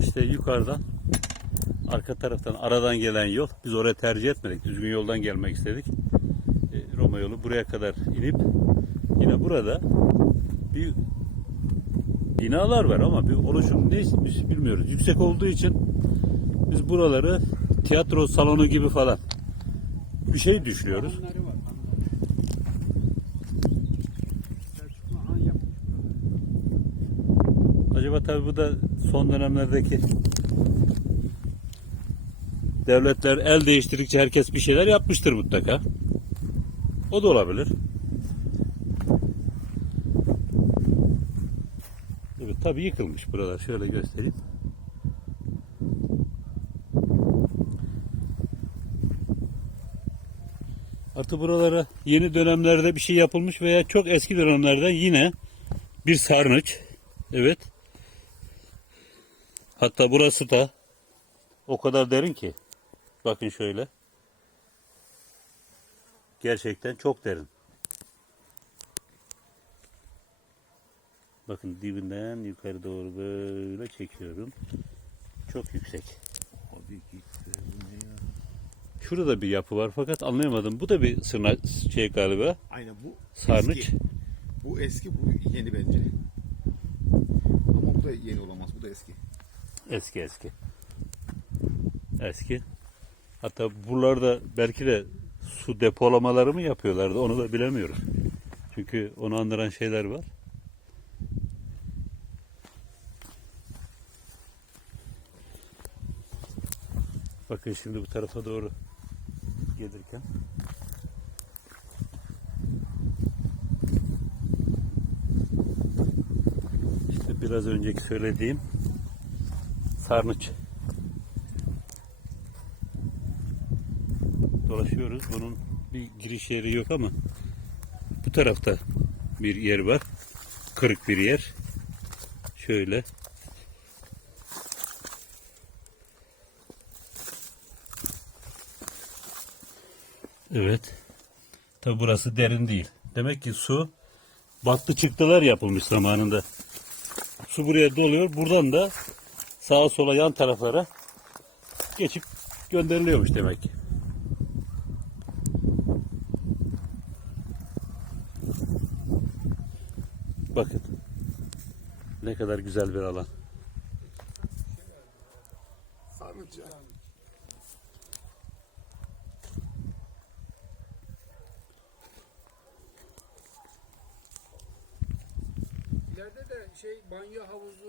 İşte yukarıdan arka taraftan aradan gelen yol. Biz oraya tercih etmedik. Düzgün yoldan gelmek istedik. E, Roma yolu buraya kadar inip yine burada bir binalar var ama bir oluşum ne biz bilmiyoruz. Yüksek olduğu için biz buraları tiyatro salonu gibi falan bir şey düşünüyoruz. Acaba tabii bu da son dönemlerdeki devletler el değiştirdikçe herkes bir şeyler yapmıştır mutlaka. O da olabilir. Evet tabii yıkılmış buralar. Şöyle göstereyim. Artı buralara yeni dönemlerde bir şey yapılmış veya çok eski dönemlerde yine bir sarnıç. Evet. Hatta burası da o kadar derin ki. Bakın şöyle. Gerçekten çok derin. Bakın dibinden yukarı doğru böyle çekiyorum. Çok yüksek. Abi? Şurada bir yapı var fakat anlayamadım. Bu da bir sırna şey galiba. Aynen bu Sarnıç. eski. Bu eski bu yeni bence. Ama bu da yeni olamaz bu da eski. Eski eski. Eski. Hatta buralarda belki de su depolamaları mı yapıyorlardı onu da bilemiyoruz. Çünkü onu andıran şeyler var. Bakın şimdi bu tarafa doğru gelirken işte biraz önceki söylediğim sarnıç. Dolaşıyoruz. Bunun bir giriş yeri yok ama bu tarafta bir yer var. Kırık bir yer. Şöyle. Evet. Tabi burası derin değil. Demek ki su battı çıktılar yapılmış zamanında. Su buraya doluyor. Buradan da sağa sola yan taraflara geçip gönderiliyormuş demek ki. Bakın. Ne kadar güzel bir alan. İleride de şey banyo havuzu